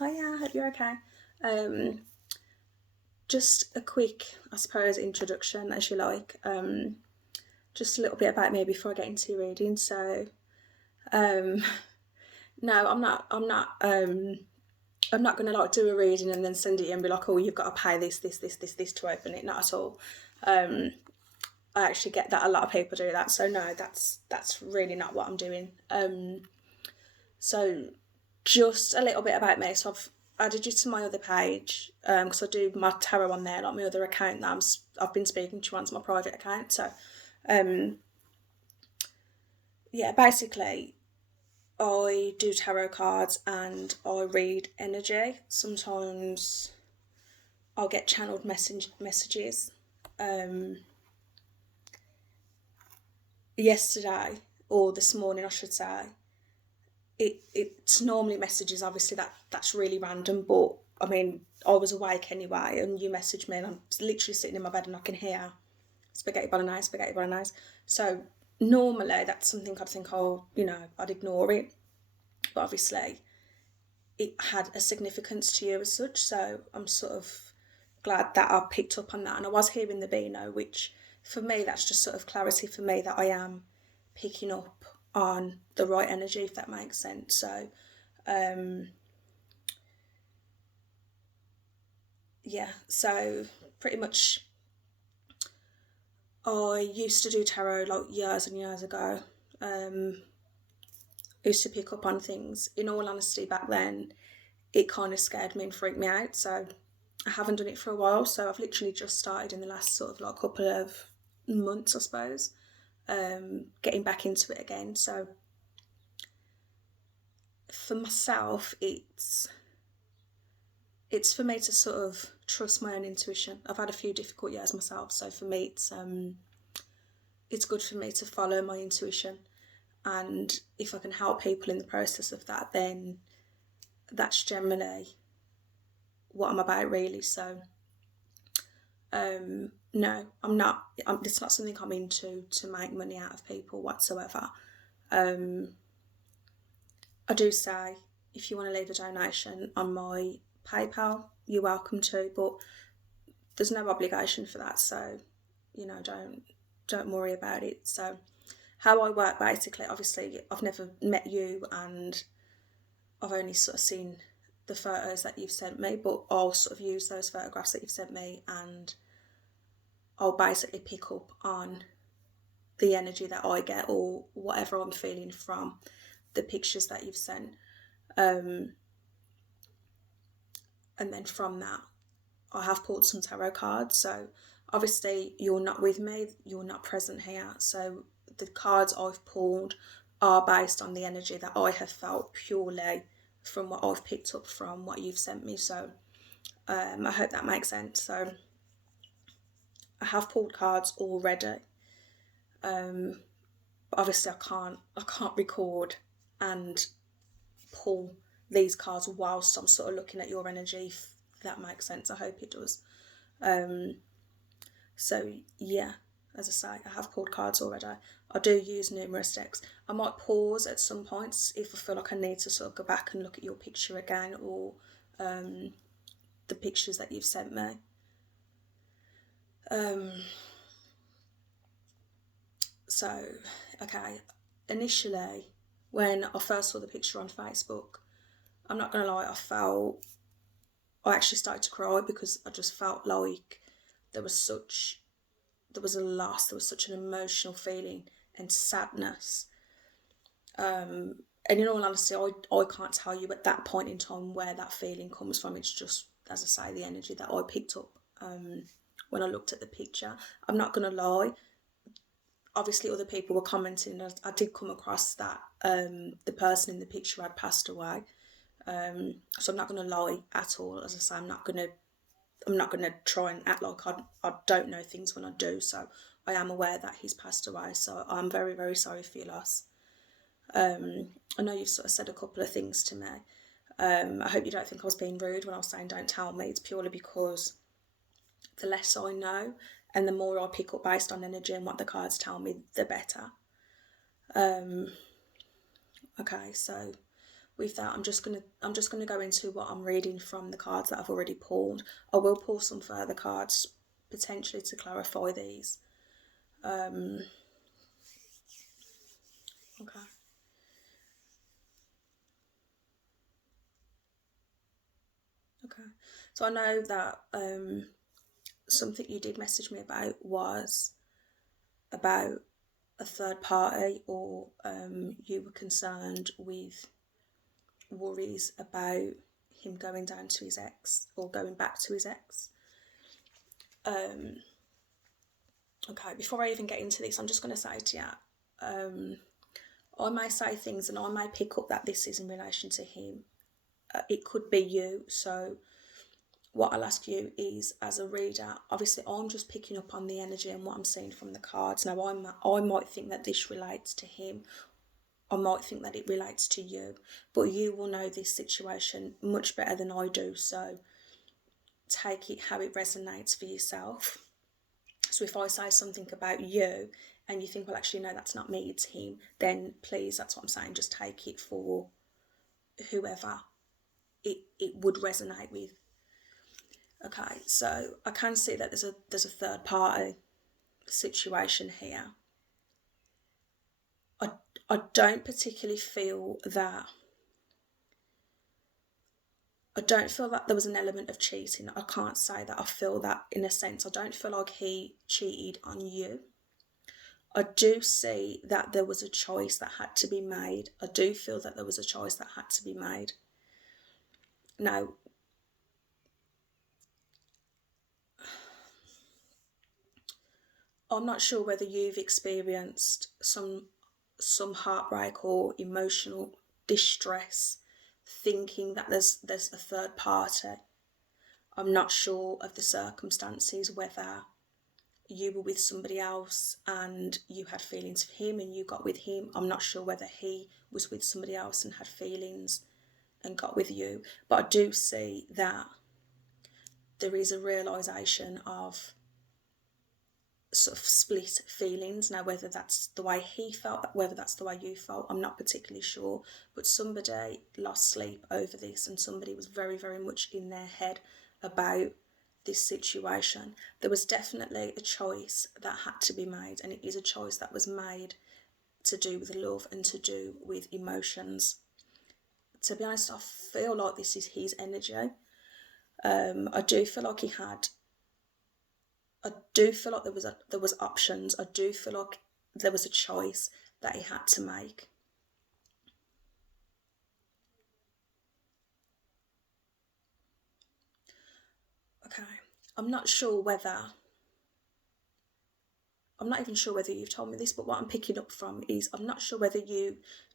Oh yeah, I hope you're okay. Um, just a quick, I suppose, introduction, as you like. Just a little bit about me before I get into your reading. Um, no, I'm not. I'm not going to like do a reading and then send it in and be like, oh, you've got to pay this to open it. Not at all. Um, I actually get that a lot of people do that. So no, that's really not what I'm doing. So just a little bit about me. So I've added you to my other page because I do my tarot on there, like my other account that I've been speaking to on's my private account. So um, yeah, basically I do tarot cards and I read energy. Sometimes I'll get channeled messages. Um, Yesterday or this morning, I should say, it's normally messages. Obviously, that's really random, but I mean, I was awake anyway, and you messaged me, and I'm literally sitting in my bed, and I can hear spaghetti bolognese, spaghetti bolognese. So normally, that's something I'd think, oh, I'd ignore it, but obviously, it had a significance to you as such. So I'm sort of glad that I picked up on that, and I was hearing the Beano, which for me, that's just sort of clarity for me that I am picking up on the right energy, if that makes sense. So um, yeah, so pretty much I used to do tarot like years and years ago. I used to pick up on things. In all honesty, back then, it kind of scared me and freaked me out. So I haven't done it for a while. So I've literally just started in the last sort of like couple of months, I suppose, getting back into it again. So for myself, it's for me to sort of trust my own intuition. I've had a few difficult years myself, so for me, it's good for me to follow my intuition, and if I can help people in the process of that, then that's generally what I'm about, really. So, no, I'm not. It's not something I'm into to make money out of people whatsoever. Um, I do say if you want to leave a donation on my PayPal, you're welcome to, but there's no obligation for that. So, don't worry about it. So, how I work basically, obviously, I've never met you and I've only sort of seen the photos that you've sent me, but I'll sort of use those photographs that you've sent me and I'll basically pick up on the energy that I get or whatever I'm feeling from the pictures that you've sent. And then from that, I have pulled some tarot cards. So obviously, you're not with me, you're not present here. So the cards I've pulled are based on the energy that I have felt purely from what I've picked up from what you've sent me. So I hope that makes sense. So I have pulled cards already. But obviously I can't record and pull these cards whilst I'm sort of looking at your energy, if that makes sense. I hope it does. So yeah, as I say, I have pulled cards already. I do use numerous decks. I might pause at some points if I feel like I need to sort of go back and look at your picture again or the pictures that you've sent me. So, okay, initially, when I first saw the picture on Facebook, I'm not going to lie, I actually started to cry because I just felt like there was such, there was a loss, there was such an emotional feeling and sadness. And in all honesty, I can't tell you at that point in time where that feeling comes from. It's just, as I say, the energy that I picked up when I looked at the picture. I'm not going to lie, obviously other people were commenting. I did come across that the person in the picture had passed away. So I'm not going to lie at all. As I say, I'm not gonna try and act like I don't know things when I do. So I am aware that he's passed away. So I'm very, very sorry for your loss. I know you've sort of said a couple of things to me. I hope you don't think I was being rude when I was saying don't tell me. It's purely because the less I know and the more I pick up based on energy and what the cards tell me, the better. Okay, so with that, I'm just gonna go into what I'm reading from the cards that I've already pulled. I will pull some further cards potentially to clarify these. Okay. Okay. So I know that something you did message me about was about a third party, or you were concerned with worries about him going down to his ex or going back to his ex. Okay, before I even get into this, I'm just going to say to you, I may say things and I may pick up that this is in relation to him. It could be you. So what I'll ask you is, as a reader, obviously I'm just picking up on the energy and what I'm seeing from the cards. Now I might think that this relates to him. I might think that it relates to you, but you will know this situation much better than I do. So take it how it resonates for yourself. So if I say something about you and you think, well, actually, no, that's not me, it's him, then please, that's what I'm saying, just take it for whoever it would resonate with. Okay, so I can see that there's a third party situation here. I don't particularly feel that. I don't feel that there was an element of cheating. I can't say that I feel that in a sense. I don't feel like he cheated on you. I do see that there was a choice that had to be made. I do feel that there was a choice that had to be made. Now, I'm not sure whether you've experienced some heartbreak or emotional distress thinking that there's a third party. I'm not sure of the circumstances, whether you were with somebody else and you had feelings for him and you got with him. I'm not sure whether he was with somebody else and had feelings and got with you. But I do see that there is a realisation of sort of split feelings. Now, whether that's the way he felt, whether that's the way you felt, I'm not particularly sure. But somebody lost sleep over this and somebody was very, very much in their head about this situation. There was definitely a choice that had to be made, and it is a choice that was made to do with love and to do with emotions. To be honest, I feel like this is his energy. I do feel like there was options. I do feel like there was a choice that he had to make. Okay, I'm not even sure whether you've told me this, but what I'm picking up from is, I'm not sure whether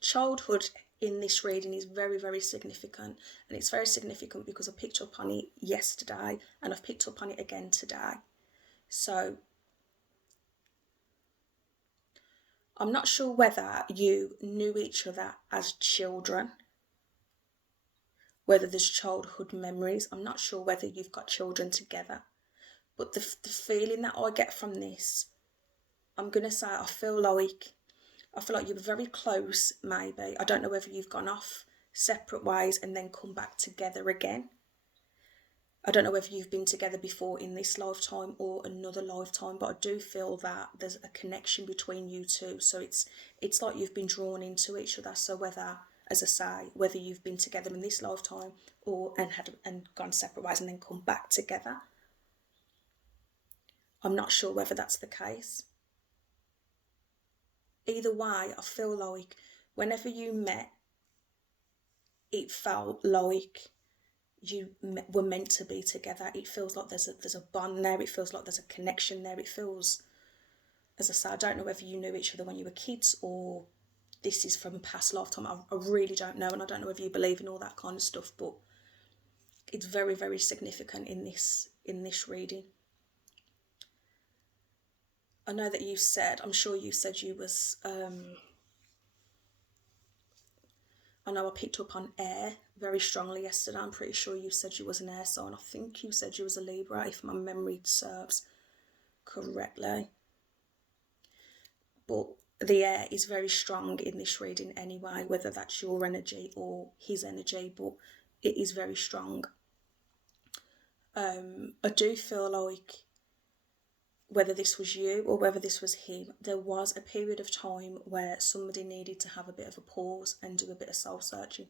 childhood in this reading is very, very significant. And it's very significant because I picked up on it yesterday and I've picked up on it again today. So I'm not sure whether you knew each other as children, whether there's childhood memories. I'm not sure whether you've got children together. But the feeling that I get from this, I'm going to say I feel like you were very close, maybe. I don't know whether you've gone off separate ways and then come back together again. I don't know whether you've been together before in this lifetime or another lifetime, but I do feel that there's a connection between you two. So it's like you've been drawn into each other. So whether, as I say, whether you've been together in this lifetime or and gone separate ways and then come back together, I'm not sure whether that's the case. Either way, I feel like whenever you met, it felt like you were meant to be together. It feels like there's a bond there. It feels like there's a connection there. It feels, as I say, I don't know whether you knew each other when you were kids or this is from past lifetime. I really don't know, and I don't know whether you believe in all that kind of stuff, but it's very, very significant in this reading. I know that I'm sure you said you was, I know I picked up on air very strongly yesterday. I'm pretty sure you said you was an air sign. I think you said you was a Libra, if my memory serves correctly. But the air is very strong in this reading anyway, whether that's your energy or his energy, but it is very strong. I do feel like whether this was you or whether this was him, there was a period of time where somebody needed to have a bit of a pause and do a bit of soul searching.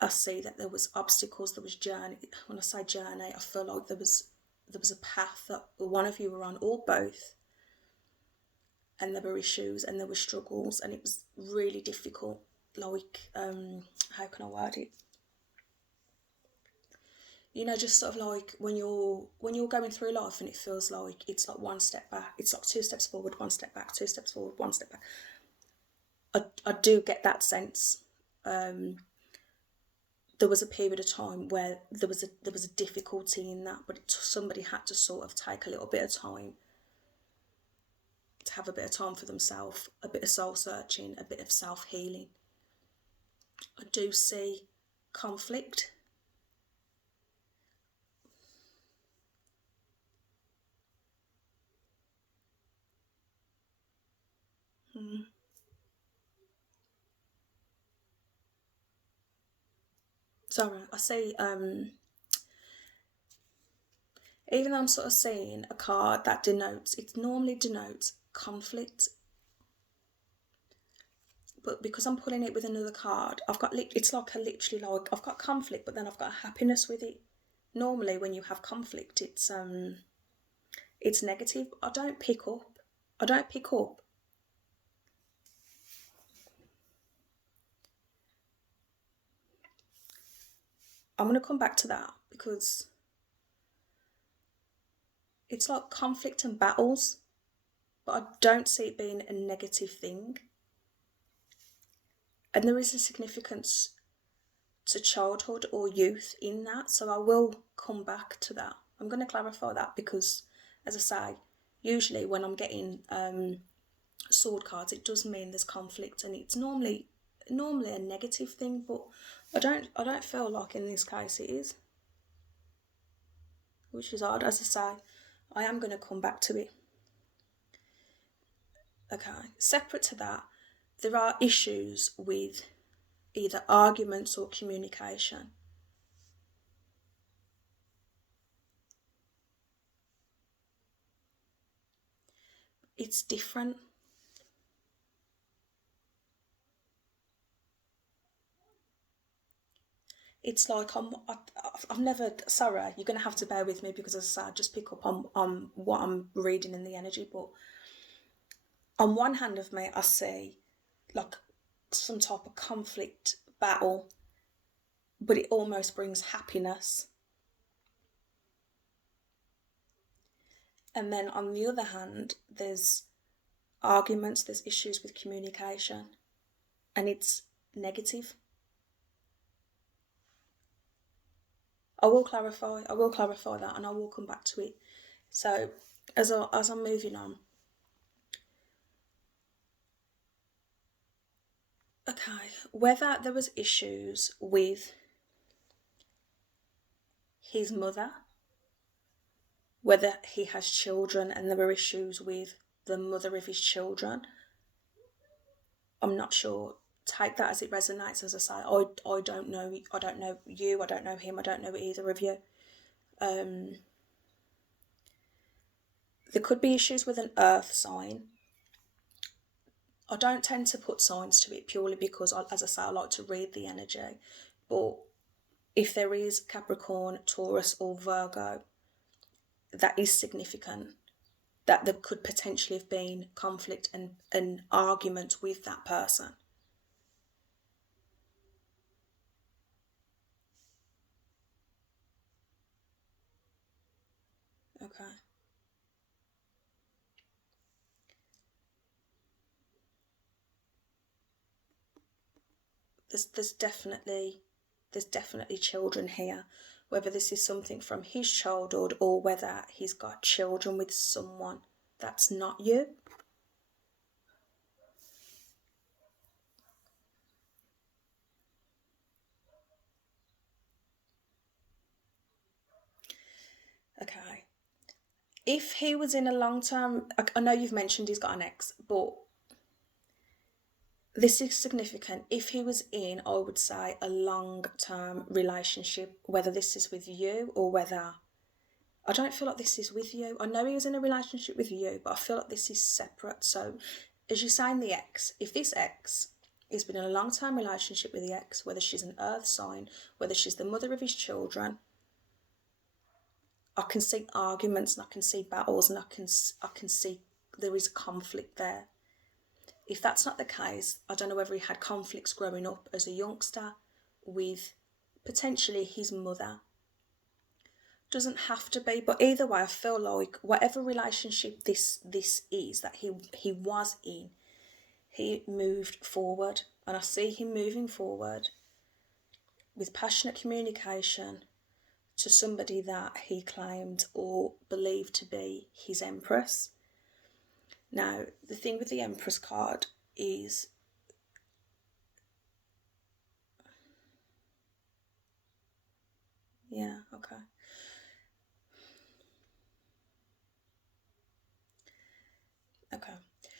I see that there was obstacles, there was journey. When I say journey, I feel like there was a path that one of you were on, or both, and there were issues and there were struggles, and it was really difficult. Like, how can I word it? You know, just sort of like when you're going through life and it feels like it's like one step back, it's like 2 steps forward, 1 step back, 2 steps forward, 1 step back. I do get that sense. There was a period of time where there was a difficulty in that, but somebody had to sort of take a little bit of time to have a bit of time for themselves, a bit of soul searching, a bit of self-healing. I do see conflict. Sorry, I see, even though I'm sort of seeing a card that it normally denotes conflict, but because I'm pulling it with another card, it's like literally like I've got conflict, but then I've got a happiness with it. Normally when you have conflict, it's negative. I don't pick up. I'm going to come back to that because it's like conflict and battles, but I don't see it being a negative thing. And there is a significance to childhood or youth in that, so I will come back to that. I'm going to clarify that because, as I say, usually when I'm getting sword cards, it does mean there's conflict, and it's normally a negative thing, but I don't feel like in this case it is, which is odd. As I say, I am going to come back to it. Okay, separate to that, there are issues with either arguments or communication. It's different. It's like I've never. Sorry, you're gonna have to bear with me because, as I said, I just pick up on what I'm reading in the energy. But on one hand of me, I see like some type of conflict battle, but it almost brings happiness. And then on the other hand, there's arguments, there's issues with communication, and it's negative. I will clarify that, and I will come back to it. So as I'm moving on, okay, whether there was issues with his mother, whether he has children and there were issues with the mother of his children, I'm not sure. Take that as it resonates. As I say, I don't know you, I don't know him, I don't know either of you. There could be issues with an earth sign. I don't tend to put signs to it purely because, as I say, I like to read the energy. But if there is Capricorn, Taurus or Virgo, that is significant. That there could potentially have been conflict and an argument with that person. Okay. There's definitely children here. Whether this is something from his childhood or whether he's got children with someone that's not you. Okay. if he was in a long-term, I know you've mentioned he's got an ex, but this is significant. If he was in, I would say, a long-term relationship, whether this is with you or whether, I don't feel like this is with you. I know he was in a relationship with you, but I feel like this is separate. So, as you're saying, the ex, if this ex has been in a long-term relationship with the ex, whether she's an earth sign, whether she's the mother of his children, I can see arguments and I can see battles and I can see there is a conflict there. If that's not the case, I don't know whether he had conflicts growing up as a youngster with potentially his mother. Doesn't have to be, but either way, I feel like whatever relationship this is that he was in, he moved forward, and I see him moving forward with passionate communication to somebody that he claimed or believed to be his Empress. Now, the thing with the Empress card is yeah, okay. Okay.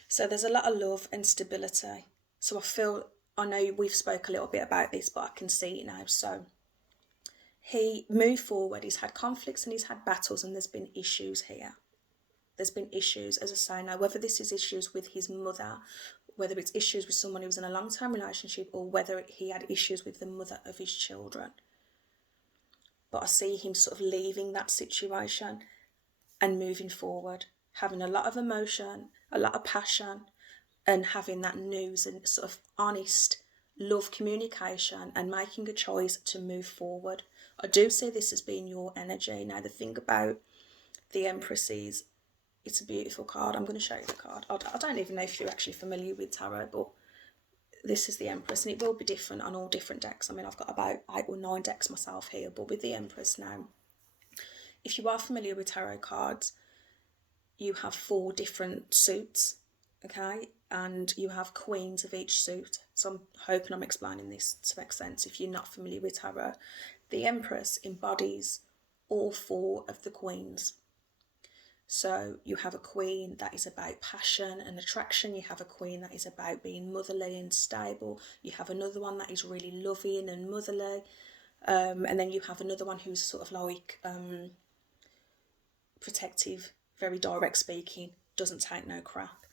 So there's a lot of love and stability. So I know we've spoke a little bit about this, but I can see it now. So he moved forward, he's had conflicts and he's had battles, and there's been issues here. There's been issues, as I say now, whether this is issues with his mother, whether it's issues with someone who was in a long-term relationship, or whether he had issues with the mother of his children. But I see him sort of leaving that situation and moving forward, having a lot of emotion, a lot of passion, and having that news and sort of honest love communication and making a choice to move forward. I do see this as being your energy. Now, the thing about the Empress is, it's a beautiful card. I'm going to show you the card. I don't even know if you're actually familiar with tarot, but this is the Empress, and it will be different on all different decks. I mean, I've got about 8 or 9 decks myself here, but with the Empress now, if you are familiar with tarot cards, you have 4 different suits, okay? And you have queens of each suit. So I'm hoping I'm explaining this to make sense if you're not familiar with tarot. The Empress embodies all 4 of the queens. So you have a queen that is about passion and attraction. You have a queen that is about being motherly and stable. You have another one that is really loving and motherly. And then you have another one who's sort of like protective, very direct speaking, doesn't take no crap.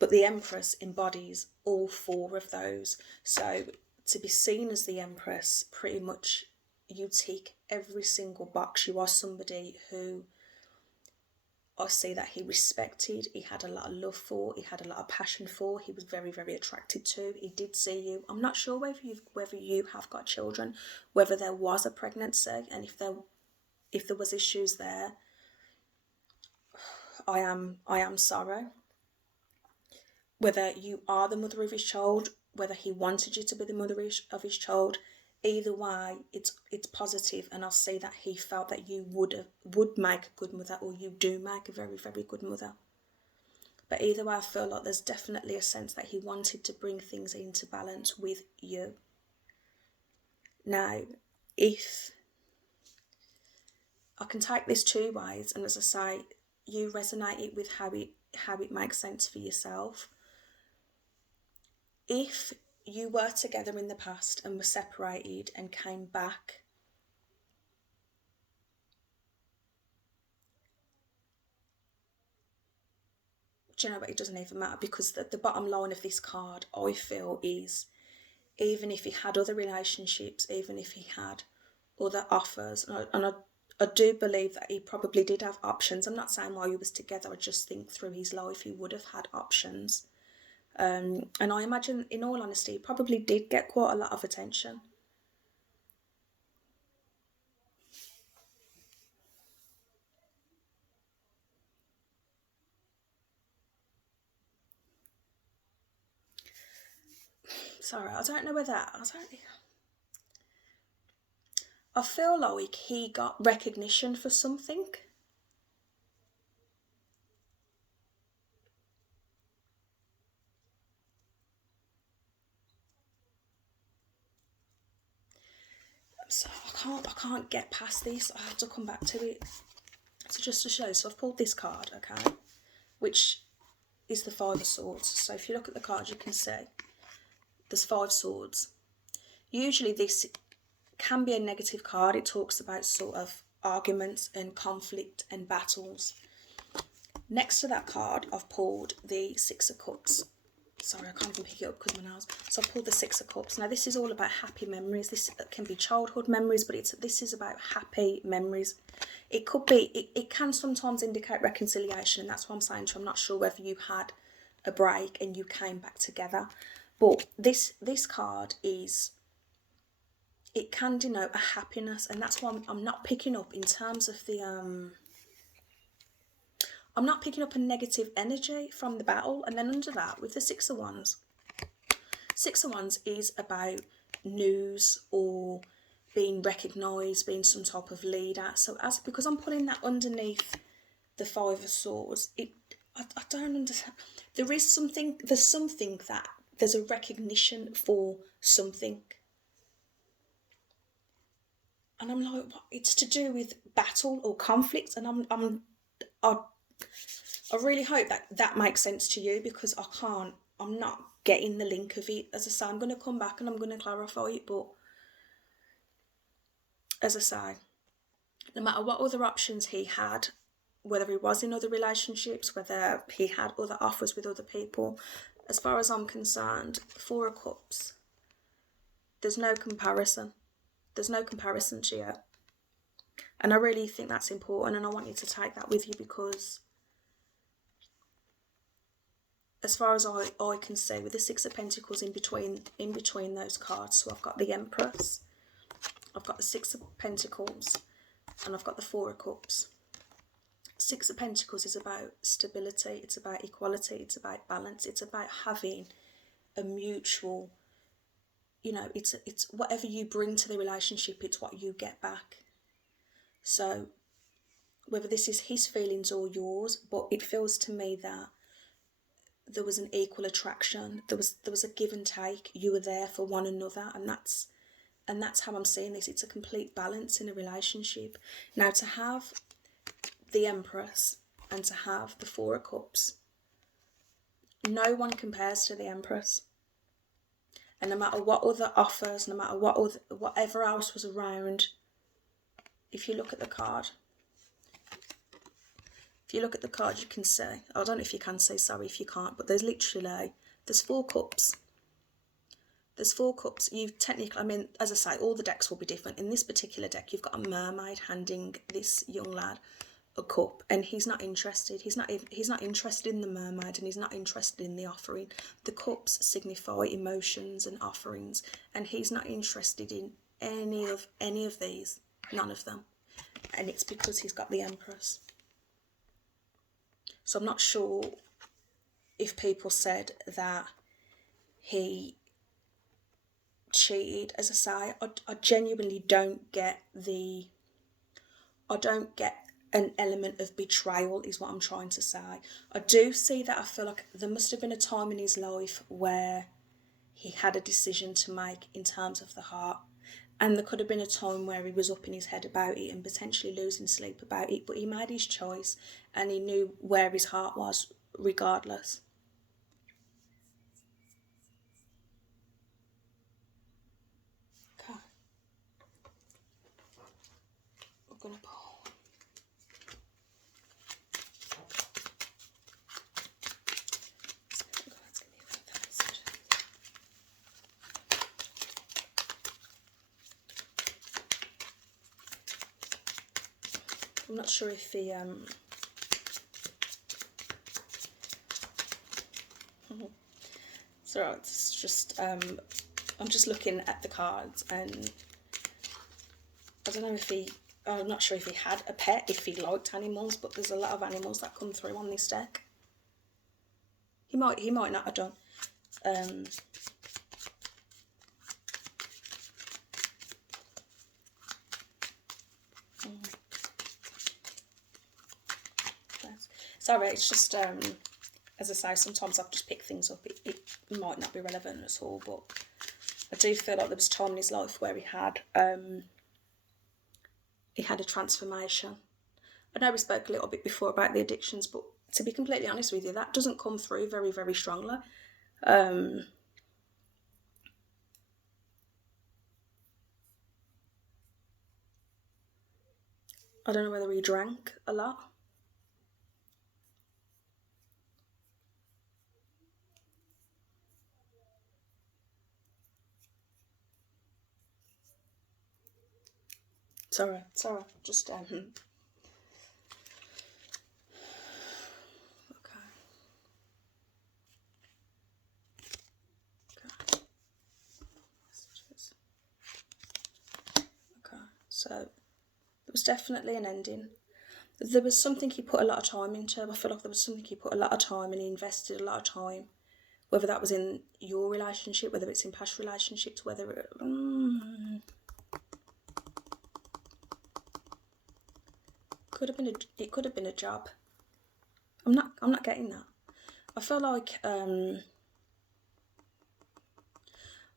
But the Empress embodies all 4 of those. So to be seen as the Empress, pretty much you tick every single box. You are somebody who I see that he respected, he had a lot of love for, he had a lot of passion for, he was very, very attracted to. He did see you. I'm not sure whether you have got children, whether there was a pregnancy, and if there was issues there, I am sorry. Whether you are the mother of his child, whether he wanted you to be the mother of his child, either way, it's positive, and I'll say that he felt that you would make a good mother, or you do make a very, very good mother. But either way, I feel like there's definitely a sense that he wanted to bring things into balance with you. Now, if I can take this 2 ways, and as I say, you resonate it with how it makes sense for yourself. If you were together in the past and were separated and came back, do you know what, it doesn't even matter, because the bottom line of this card, I feel, is even if he had other relationships, even if he had other offers, and I do believe that he probably did have options. I'm not saying while he was together, I just think through his life he would have had options. And I imagine, in all honesty, he probably did get quite a lot of attention. Sorry, I don't know whether I feel like he got recognition for something. So I can't get past this. I have to come back to it. So just to show, so I've pulled this card, okay, which is the Five of Swords. So if you look at the card, you can see there's 5 swords. Usually this can be a negative card. It talks about sort of arguments and conflict and battles. Next to that card, I've pulled the Six of Cups. Sorry, I can't even pick it up because of my nails. So I pulled the Six of Cups. Now this is all about happy memories. This can be childhood memories, but this is about happy memories. It could be, it can sometimes indicate reconciliation, and that's what I'm saying to you. I'm not sure whether you had a break and you came back together. But this card is, it can denote a happiness, and that's why I'm not picking up in terms of the I'm not picking up a negative energy from the battle. And then under that, with the Six of Wands is about news or being recognised, being some type of leader. So because I'm putting that underneath the Five of Swords, I don't understand. There's something that there's a recognition for something. And I'm like, what? It's to do with battle or conflict, and I really hope that makes sense to you, because I'm not getting the link of it. As I say, I'm going to come back and I'm going to clarify it, but as I say, no matter what other options he had, whether he was in other relationships, whether he had other offers with other people, as far as I'm concerned, Four of Cups, there's no comparison. There's no comparison to you. And I really think that's important, and I want you to take that with you, because as far as I can see, with the Six of Pentacles in between those cards, so I've got the Empress, I've got the Six of Pentacles, and I've got the Four of Cups. Six of Pentacles is about stability, it's about equality, it's about balance, it's about having a mutual, it's whatever you bring to the relationship, it's what you get back. So whether this is his feelings or yours, but it feels to me that there was an equal attraction, there was a give and take, you were there for one another, and that's how I'm seeing this. It's a complete balance in a relationship. Now, to have the Empress and to have the Four of Cups, no one compares to the Empress. And no matter what other offers, no matter whatever else was around, if you look at the card, you can see, I don't know if you can see, sorry if you can't, but there's 4 cups. There's 4 cups. You've technically, as I say, all the decks will be different. In this particular deck, you've got a mermaid handing this young lad a cup, and he's not interested. He's not interested in the mermaid, and he's not interested in the offering. The cups signify emotions and offerings, and he's not interested in any of these, none of them. And it's because he's got the Empress. So I'm not sure if people said that he cheated. As I say, I genuinely don't get an element of betrayal, is what I'm trying to say. I do see that. I feel like there must have been a time in his life where he had a decision to make in terms of the heart, and there could have been a time where he was up in his head about it and potentially losing sleep about it, but he made his choice and he knew where his heart was regardless. Okay. We're going to pull. I'm not sure if he so it's just I'm just looking at the cards, and I don't know if I'm not sure if he had a pet, if he liked animals, but there's a lot of animals that come through on this deck. He might not have done. Sorry, it's just as I say, sometimes I've just picked things up. It might not be relevant at all, but I do feel like there was a time in his life where he had a transformation, I know we spoke a little bit before about the addictions, but to be completely honest with you, that doesn't come through very, very strongly. I don't know whether he drank a lot. Sorry, just okay. Okay, so there was definitely an ending. There was something he put a lot of time into. I feel like there was something he put a lot of time and he invested a lot of time. Whether that was in your relationship, whether it's in past relationships, whether it could have been a job. I'm not getting that. I feel like I'm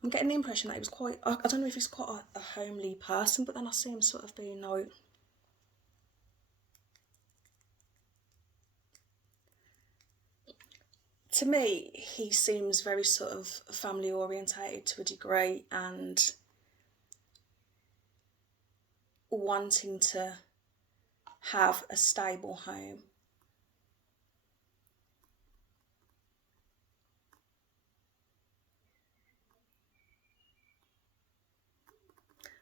getting the impression that he was quite. I don't know if he's quite a homely person, but then I see him sort of being like. To me, he seems very sort of family orientated to a degree and wanting to have a stable home.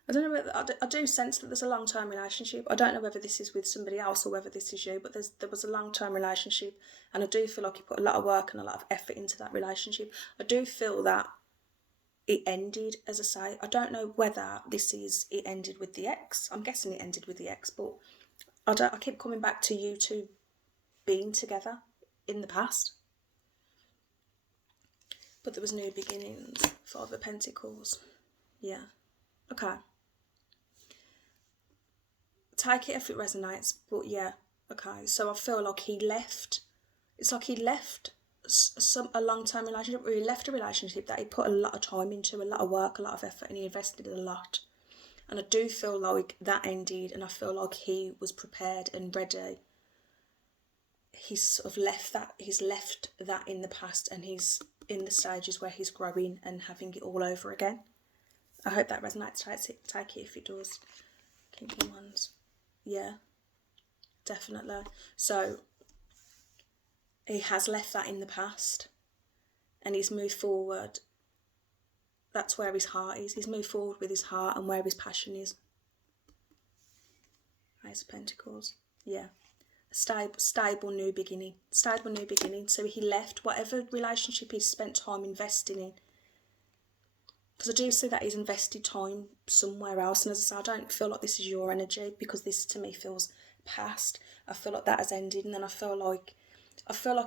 I don't know whether I do sense that there's a long-term relationship. I don't know whether this is with somebody else or whether this is you, but there was a long-term relationship, and I do feel like you put a lot of work and a lot of effort into that relationship. I do feel that it ended, as I say. I don't know whether it ended with the ex. I'm guessing it ended with the ex, but I keep coming back to you two being together in the past. But there was new beginnings. Five of Pentacles. Yeah. Okay. Take it if it resonates, but yeah. Okay. So I feel like he left. It's like he left a long-term relationship, or he left a relationship that he put a lot of time into, a lot of work, a lot of effort, and he invested a lot. And I do feel like that ended, and I feel like he was prepared and ready. He's sort of left that in the past, and he's in the stages where he's growing and having it all over again. I hope that resonates. Take it if it does. Kingdom Wands. Yeah, definitely. So he has left that in the past and he's moved forward. That's where his heart is. He's moved forward with his heart and where his passion is. Ace of Pentacles. Yeah. Stable new beginning. Stable new beginning. So he left whatever relationship he's spent time investing in. Because I do see that he's invested time somewhere else. And as I say, I don't feel like this is your energy, because this to me feels past. I feel like that has ended, and then I feel like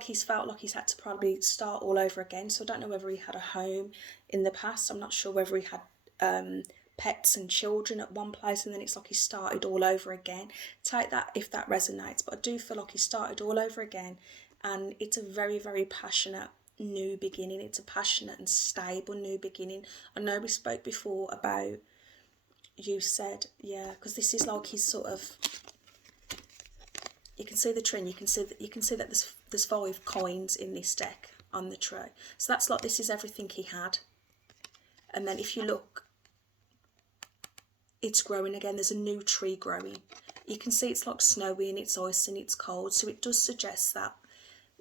he's felt like he's had to probably start all over again. So I don't know whether he had a home in the past. I'm not sure whether he had pets and children at one place, and then it's like he started all over again. Take that if that resonates. But I do feel like he started all over again, and it's a very, very passionate new beginning. It's a passionate and stable new beginning. I know we spoke before about, you said, yeah, because this is like he's sort of, you can see the tree, you can see that there's 5 coins in this deck on the tray. So that's like, this is everything he had. And then if you look, it's growing again. There's a new tree growing. You can see it's like snowy and it's icy and it's cold. So it does suggest that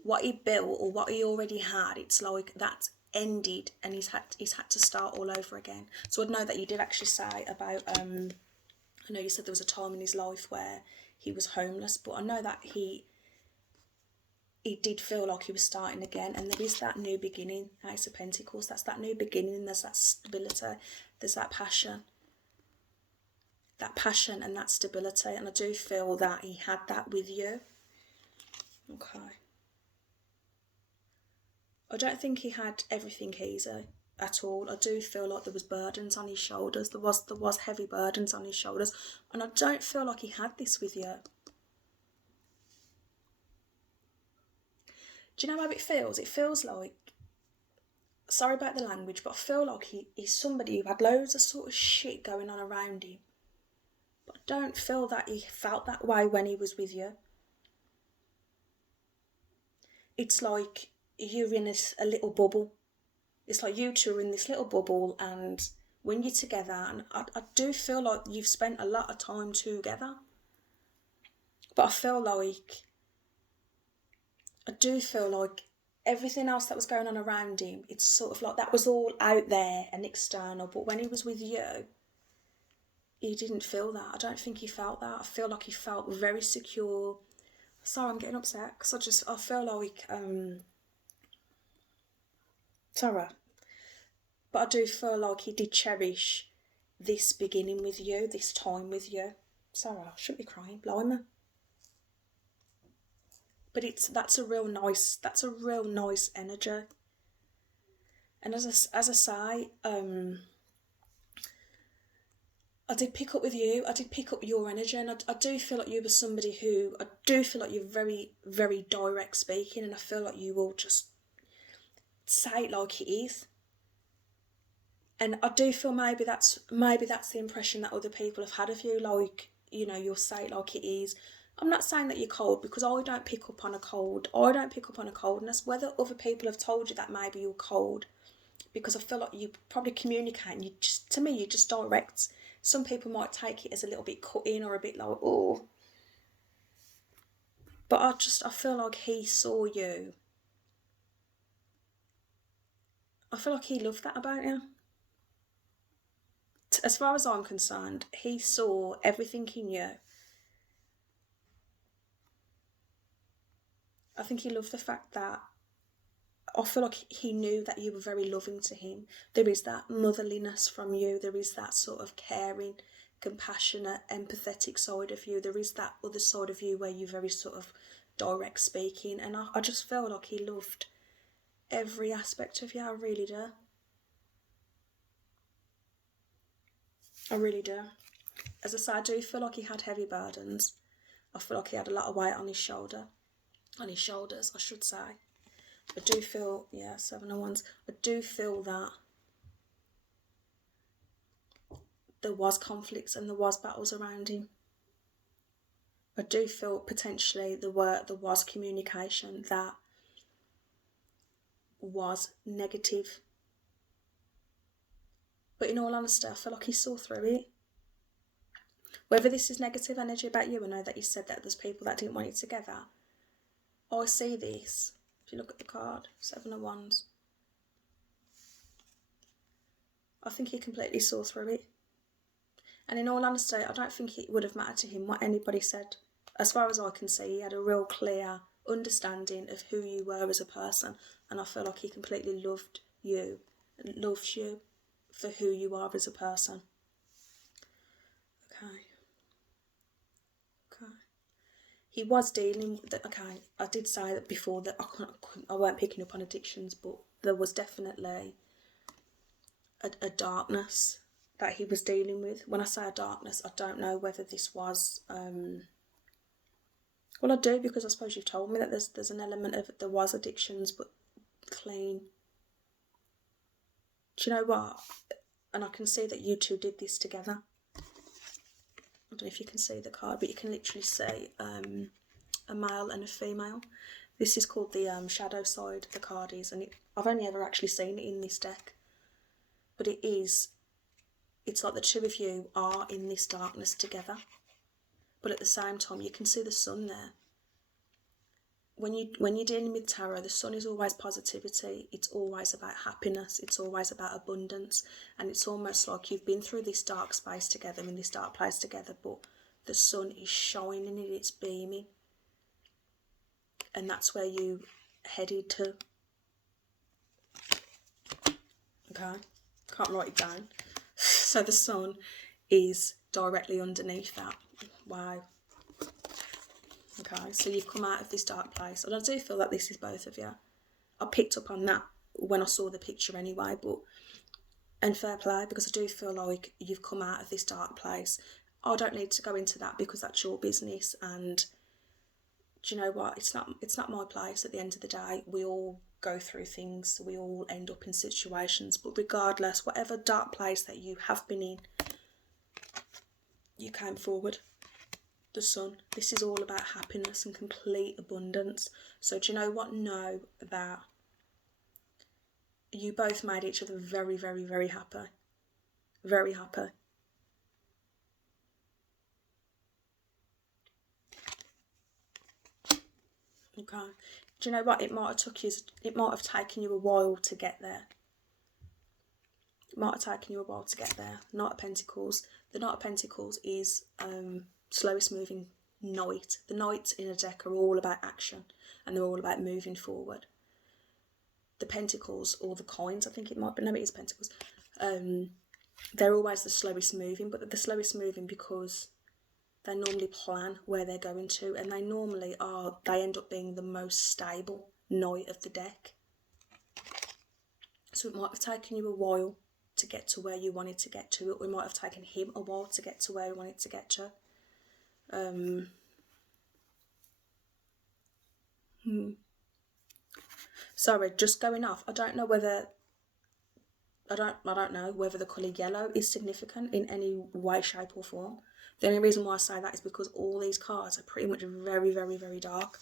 what he built or what he already had, it's like that's ended and he's had to start all over again. So I know that you did actually say about I know you said there was a time in his life where he was homeless, but I know that he did feel like he was starting again, and there is that new beginning. Ace of Pentacles, that's that new beginning. There's that stability, there's that passion and that stability, and I do feel that he had that with you. Okay. I don't think he had everything easy at all. I do feel like there was burdens on his shoulders. There was heavy burdens on his shoulders, and I don't feel like he had this with you. Do you know how it feels? It feels like, sorry about the language, but I feel like he's somebody who had loads of sort of shit going on around him, But I don't feel that he felt that way when he was with you. It's like you're in a little bubble. It's like you two are in this little bubble, and when you're together, and I do feel like you've spent a lot of time together. But I do feel like everything else that was going on around him, it's sort of like that was all out there and external. But when he was with you, he didn't feel that. I don't think he felt that. I feel like he felt very secure. Sorry, I'm getting upset because I feel like, sorry. But I do feel like he did cherish this beginning with you, this time with you. Sorry, I shouldn't be crying, blimey. But that's a real nice energy. And as I say, I did pick up with you. I did pick up your energy, and I do feel like you were somebody who I do feel like you're very, very direct speaking, and I feel like you will just say it like it is. And I do feel maybe that's the impression that other people have had of you. Like, you know, you'll say it like it is. I'm not saying that you're cold, because I don't pick up on a cold. I don't pick up on a coldness. Whether other people have told you that maybe you're cold, because I feel like you probably communicate, and to me, you just direct. Some people might take it as a little bit cutting or a bit like, oh. But I feel like he saw you. I feel like he loved that about you. As far as I'm concerned, he saw everything in you. I think he loved the fact that I feel like he knew that you were very loving to him. There is that motherliness from you. There is that sort of caring, compassionate, empathetic side of you. There is that other side of you where you're very sort of direct speaking. And I just feel like he loved every aspect of you. I really do. I really do. As I say, I do feel like he had heavy burdens. I feel like he had a lot of weight on his shoulders, I should say. I do feel, 7 of Wands. I do feel that there was conflicts and there was battles around him. I do feel potentially there was communication that was negative. But in all honesty, I feel like he saw through it. Whether this is negative energy about you, I know that you said that there's people that didn't want you together. I see this. If you look at the card, 7 of Wands. I think he completely saw through it. And in all honesty, I don't think it would have mattered to him what anybody said. As far as I can see, he had a real clear understanding of who you were as a person. And I feel like he completely loved you and loves you for who you are as a person. Okay. He was dealing with it. Okay, I did say that before that I weren't picking up on addictions, but there was definitely a darkness that he was dealing with. When I say a darkness, I don't know whether this was well, I do, because I suppose you've told me that there's an element of there was addictions, but clean. Do you know what? And I can see that you two did this together. I don't know if you can see the card, but you can literally see a male and a female. This is called the shadow side of the card is, and I've only ever actually seen it in this deck. But it's like the two of you are in this darkness together. But at the same time, you can see the sun there. When you're dealing with tarot, the sun is always positivity. It's always about happiness. It's always about abundance. And it's almost like you've been through this dark space together, in this dark place together, but the sun is shining and it's beaming. And that's where you headed to. Okay, can't write it down. So the sun is directly underneath that. Wow. Okay, so you've come out of this dark place, and I do feel that this is both of you. I picked up on that when I saw the picture anyway, and fair play, because I do feel like you've come out of this dark place. I don't need to go into that because that's your business, and do you know what? It's not my place. At the end of the day, we all go through things, we all end up in situations, but regardless, whatever dark place that you have been in, you came forward. The Sun. This is all about happiness and complete abundance. So do you know what? Know that you both made each other very, very, very happy. Very happy. Okay. Do you know what? It might have taken you a while to get there. It might have taken you a while to get there. Knight of Pentacles. The Knight of Pentacles is slowest moving knight. The knights in a deck are all about action, and they're all about moving forward. The Pentacles, or the Coins, I think it might be, no, it is Pentacles. They're always the slowest moving, but they're the slowest moving because they normally plan where they're going to, and they end up being the most stable knight of the deck. So it might have taken you a while to get to where you wanted to get to. It might have taken him a while to get to where he wanted to get to. Sorry, just going off. I don't know whether the colour yellow is significant in any way, shape or form. The only reason why I say that is because all these cards are pretty much very, very, very dark.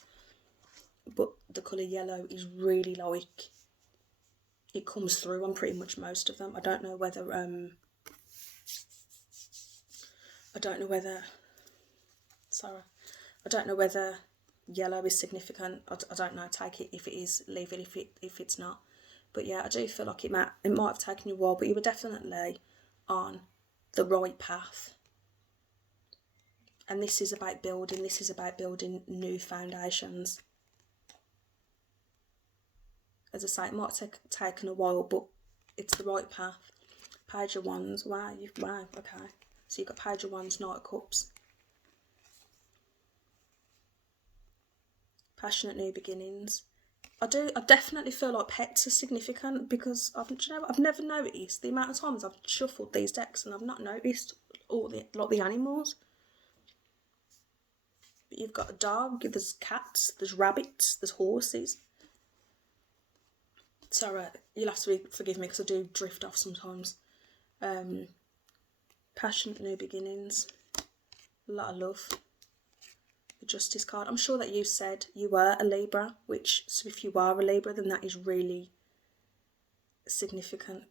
But the colour yellow is really like, it comes through on pretty much most of them. I don't know whether yellow is significant. I don't know. Take it if it is, leave it if it's not. But yeah, I do feel like it might have taken you a while, but you were definitely on the right path. And this is about building new foundations. As I say, it might have taken a while, but it's the right path. Page of Wands. Wow, okay. So you've got Page of Wands, Knight of Cups. Passionate new beginnings. I definitely feel like pets are significant, because I've never noticed the amount of times I've shuffled these decks and I've not noticed all the animals. But you've got a dog, there's cats, there's rabbits, there's horses. Sorry, you'll have to forgive me because I do drift off sometimes. Passionate new beginnings. A lot of love. The Justice card. I'm sure that you said you were a Libra, so if you are a Libra, then that is really significant,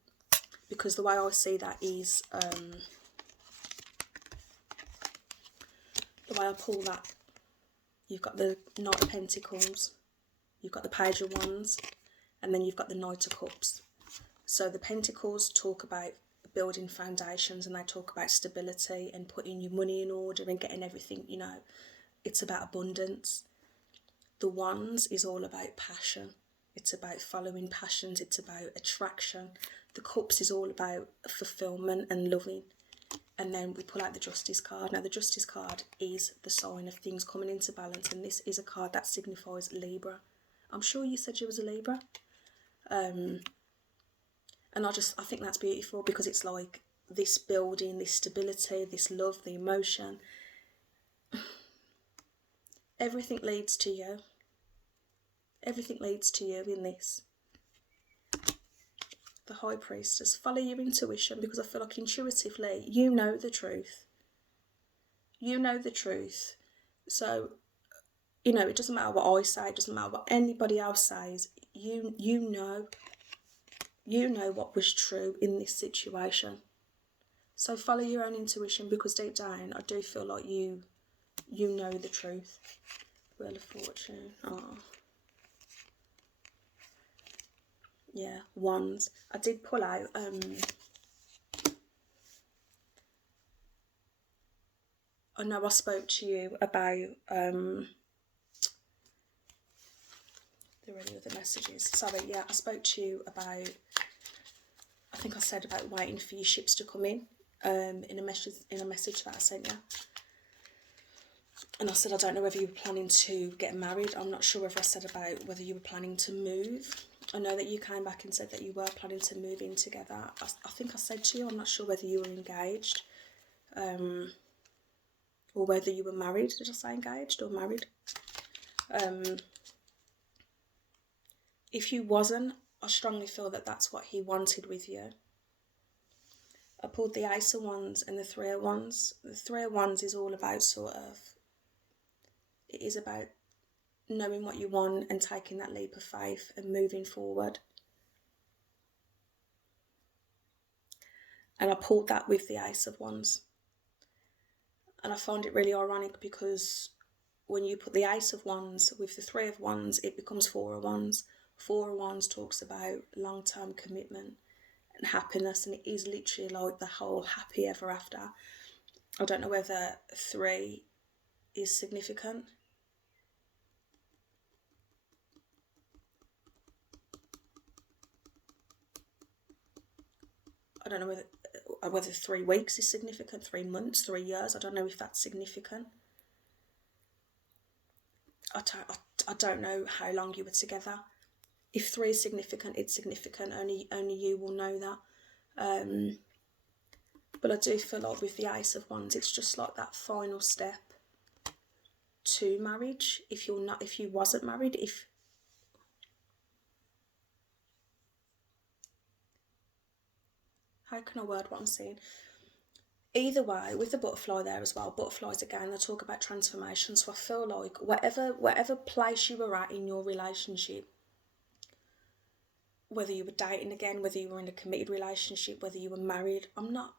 because the way I see that is, the way I pull that, you've got the Knight of Pentacles, you've got the Page of Wands, and then you've got the Knight of Cups. So the Pentacles talk about building foundations, and they talk about stability and putting your money in order and getting everything, it's about abundance. The Wands is all about passion. It's about following passions. It's about attraction. The Cups is all about fulfillment and loving. And then we pull out the Justice card. Now the Justice card is the sign of things coming into balance, and this is a card that signifies Libra. I'm sure you said you was a Libra. And I think that's beautiful, because it's like this building, this stability, this love, the emotion. Everything leads to you. Everything leads to you in this. The High Priestess. Follow your intuition, because I feel like intuitively you know the truth. You know the truth. So, it doesn't matter what I say, it doesn't matter what anybody else says. You know what was true in this situation. So follow your own intuition, because deep down I do feel like you know the truth. Wheel of Fortune. Oh. Yeah, Wands. I did pull out I know I spoke to you about there were any other messages. Sorry, yeah, I spoke to you about, I think I said about waiting for your ships to come in a message that I sent you. And I said I don't know whether you were planning to get married. I'm not sure whether I said about whether you were planning to move. I know that you came back and said that you were planning to move in together. I think I said to you, I'm not sure whether you were engaged or whether you were married. Did I say engaged or married? If you wasn't, I strongly feel that that's what he wanted with you. I pulled the Ace of Wands and the Three of Wands. The Three of Wands is all about it is about knowing what you want and taking that leap of faith and moving forward. And I pulled that with the Ace of Wands. And I find it really ironic because when you put the Ace of Wands with the Three of Wands, it becomes Four of Wands. Four of Wands talks about long-term commitment and happiness, and it is literally like the whole happy ever after. I don't know whether 3 is significant. I don't know whether 3 weeks is significant, 3 months, 3 years. I don't know if that's significant. I don't know how long you were together. If 3 is significant, it's significant. Only you will know that. But I do feel like with the Ace of Wands, it's just like that final step to marriage. If you wasn't married, how can I word what I'm saying? Either way, with the butterfly there as well, butterflies again, they talk about transformation. So I feel like whatever place you were at in your relationship, whether you were dating again, whether you were in a committed relationship, whether you were married, I'm not,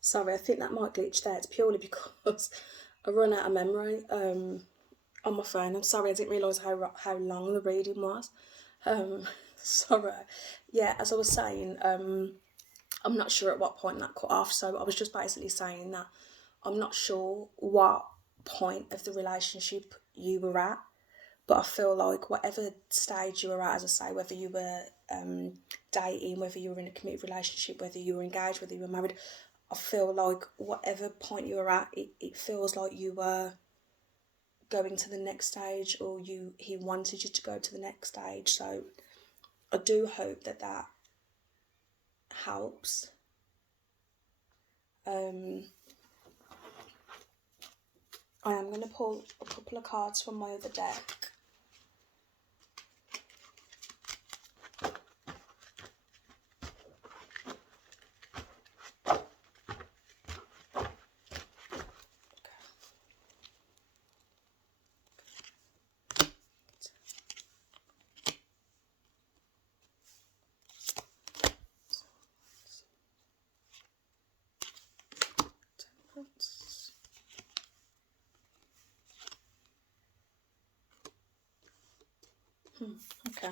sorry, I think that might glitch there. It's purely because I run out of memory on my phone. I'm sorry, I didn't realise how long the reading was. Sorry. Yeah, as I was saying, I'm not sure at what point that cut off, so I was just basically saying that I'm not sure what point of the relationship you were at, but I feel like whatever stage you were at, as I say, whether you were dating, whether you were in a committed relationship, whether you were engaged, whether you were married, I feel like whatever point you were at, it feels like you were going to the next stage, or he wanted you to go to the next stage. So I do hope that helps. I am going to pull a couple of cards from my other deck. Okay.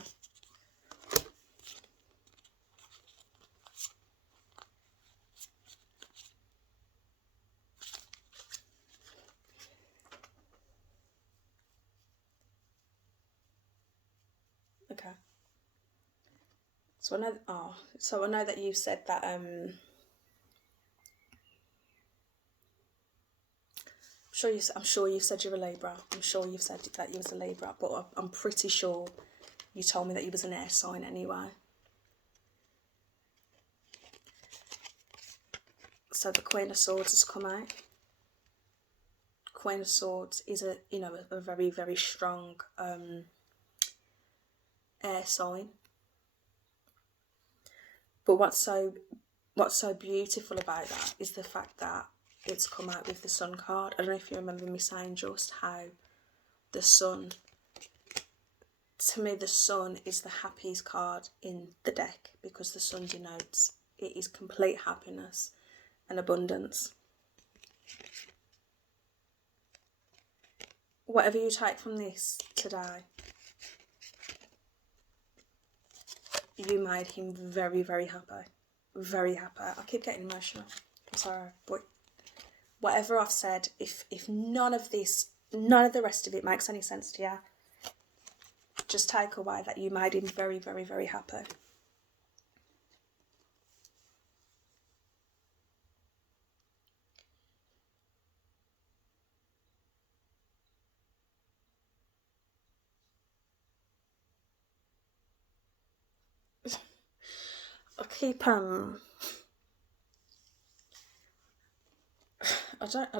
Okay. So I know that you said that I'm sure you said you're a Libra. I'm sure you've said that you was a Libra, but I'm pretty sure you told me that you was an air sign anyway. So the Queen of Swords has come out. Queen of Swords is a very, very strong air sign. But what's so beautiful about that is the fact that it's come out with the Sun card. I don't know if you remember me saying just how the Sun, to me the Sun is the happiest card in the deck, because the Sun denotes it is complete happiness and abundance. Whatever you take from this today, you made him very, very happy. Very happy. I keep getting emotional. I'm sorry. But whatever I've said, if none of the rest of it makes any sense to you, just take away that you made him very, very, very happy. I keep I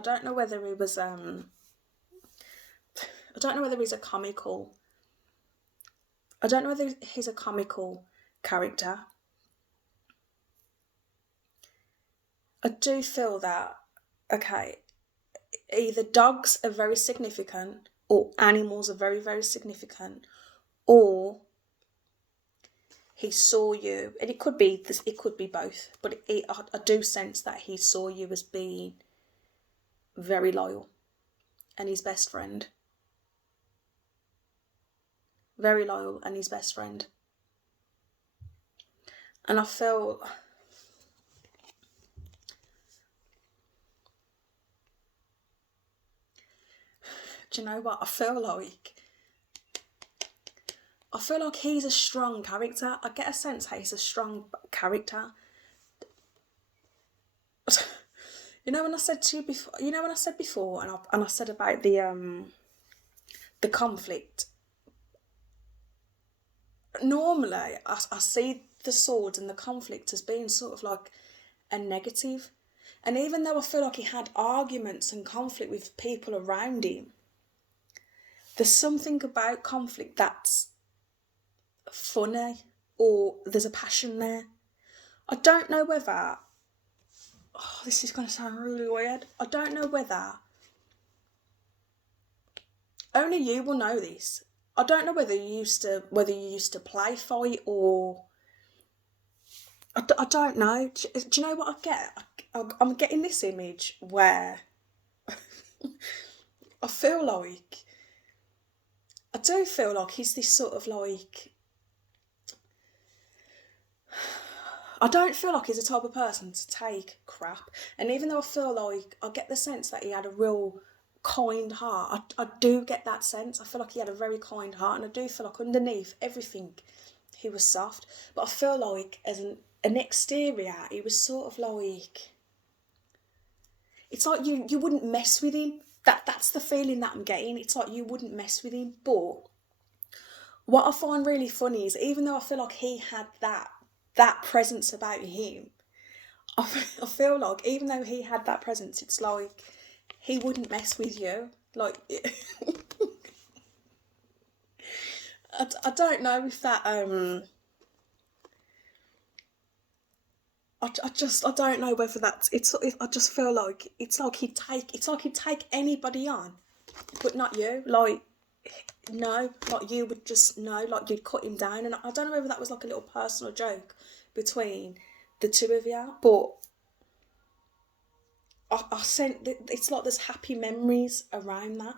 don't know whether he was I don't know whether he's a comical. I don't know whether he's a comical character, I do feel that, okay, either dogs are very significant or animals are very, very significant, or he saw you, and it could be this, it could be both, but I do sense that he saw you as being very loyal and his best friend. Very loyal and his best friend. And I feel, do you know what? I feel like he's a strong character. I get a sense that he's a strong character. You know when I said to you before, and I said about the conflict. Normally, I see the swords and the conflict as being sort of like a negative. And even though I feel like he had arguments and conflict with people around him, there's something about conflict that's funny, or there's a passion there. I don't know whether, oh, this is going to sound really weird. I don't know whether, only you will know this. I don't know whether you used to play fight, or I don't know. Do you know what I get? I'm getting this image where I feel like, I do feel like he's this sort of like, I don't feel like he's the type of person to take crap. And even though I feel like, I get the sense that he had a real kind heart, I do get that sense. I feel like he had a very kind heart, and I do feel like underneath everything he was soft. But I feel like as an exterior, he was sort of like, it's like you wouldn't mess with him. That's the feeling that I'm getting. It's like you wouldn't mess with him. But what I find really funny is, even though I feel like he had that presence about him, I feel like even though he had that presence, it's like he wouldn't mess with you. Like, I don't know if that I don't know whether that's I just feel like it's like he'd take anybody on, but not you. Like, no, like you would just no, like you'd cut him down. And I don't know whether that was like a little personal joke between the two of you, but I sent, it's like there's happy memories around that.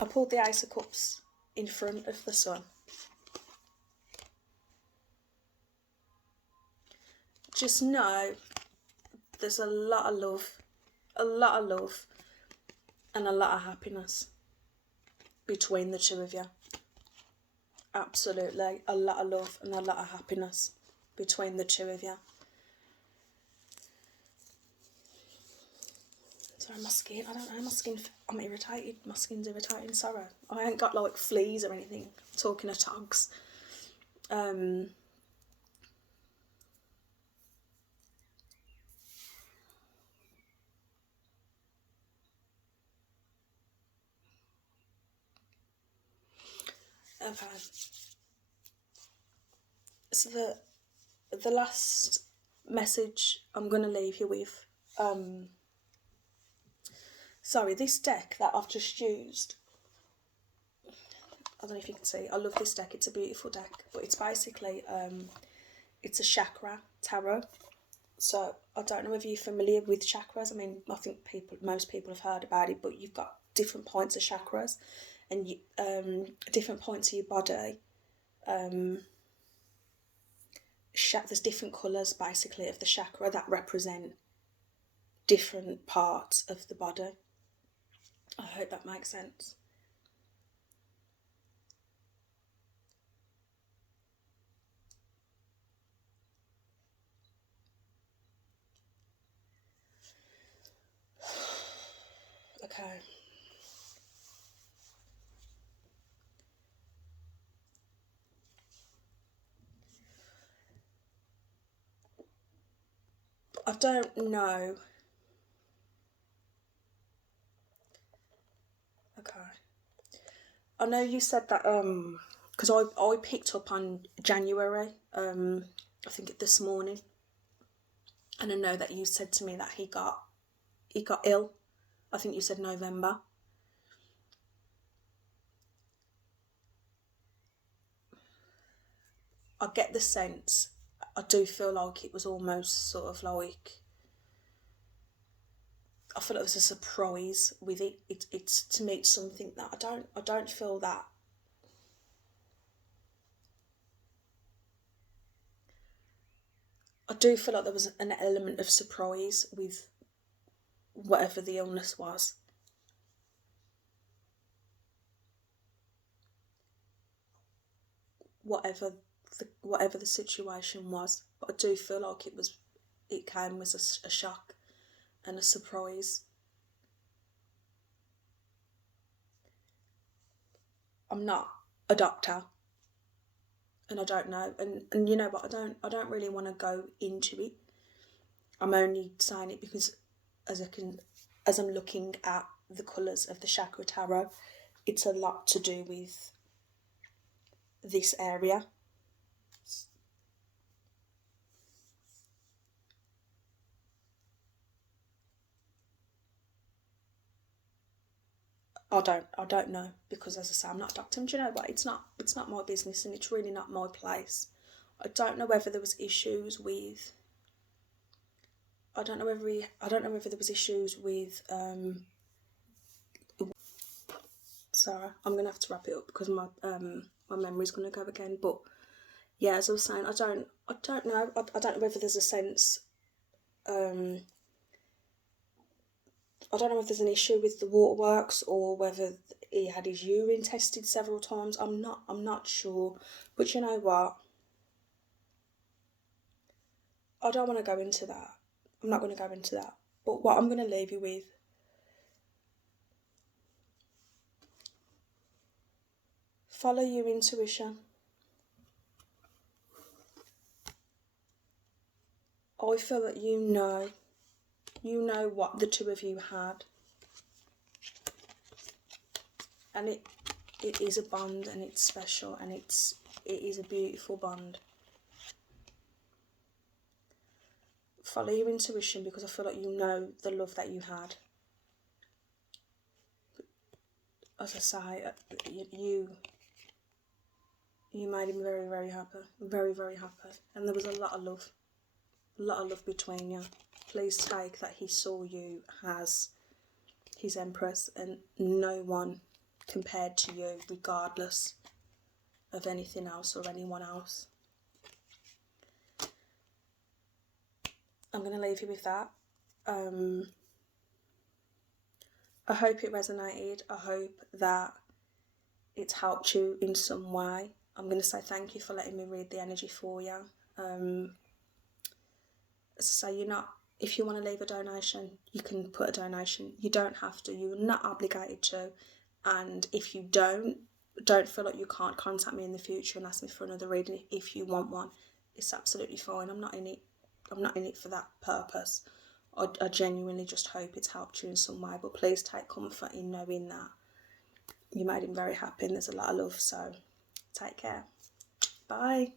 I pulled the Ace of Cups in front of the sun. Just know there's a lot of love, and a lot of happiness between the two of you. Absolutely, a lot of love and a lot of happiness between the two of you. Sorry, my skin, I don't know, my skin, I'm irritated. My skin's irritating, sorry. I ain't got like fleas or anything, I'm talking of togs. Okay. So the last message I'm going to leave you with, sorry, this deck that I've just used, I don't know if you can see, I love this deck, it's a beautiful deck, but it's basically, it's a chakra tarot. So I don't know if you're familiar with chakras. I mean, I think most people have heard about it, but you've got different points of chakras, and different points of your body. There's different colours basically of the chakra that represent different parts of the body. I hope that makes sense. Okay. I don't know. Okay. I know you said that because I picked up on January I think this morning, and I know that you said to me that he got ill. I think you said November. I get the sense, I do feel like it was almost sort of like, I feel like it was a surprise with it. It's to me, it's something that I don't feel that. I do feel like there was an element of surprise with whatever the illness was. Whatever whatever the situation was, but I do feel like it came as a shock and a surprise. I'm not a doctor, and I don't know, and you know, but I don't really want to go into it. I'm only saying it because as I can as I'm looking at the colours of the chakra tarot, it's a lot to do with this area. I don't know, because as I say, I'm not a doctor. And do you know what? It's not my business, and it's really not my place. I don't know whether there was issues with. I don't know whether there was issues with. Sorry, I'm gonna have to wrap it up because my memory's gonna go again. But yeah, as I was saying, I don't know. I don't know whether there's a sense. I don't know if there's an issue with the waterworks or whether he had his urine tested several times. I'm not sure. But you know what? I don't want to go into that. I'm not going to go into that. But what I'm going to leave you with, follow your intuition. I feel that you know what the two of you had. And it is a bond, and it's special, and it is a beautiful bond. Follow your intuition, because I feel like you know the love that you had. As I say, you made him very, very happy. Very, very happy. And there was a lot of love between you. Please take that he saw you as his empress and no one compared to you, regardless of anything else or anyone else. I'm going to leave you with that. I hope it resonated. I hope that it's helped you in some way. I'm going to say thank you for letting me read the energy for you. So if you want to leave a donation, you can put a donation. You don't have to. You're not obligated to. And if you don't feel like you can't contact me in the future and ask me for another reading if you want one, it's absolutely fine. I'm not in it for that purpose. I genuinely just hope it's helped you in some way. But please take comfort in knowing that you made him very happy and there's a lot of love. So take care. Bye.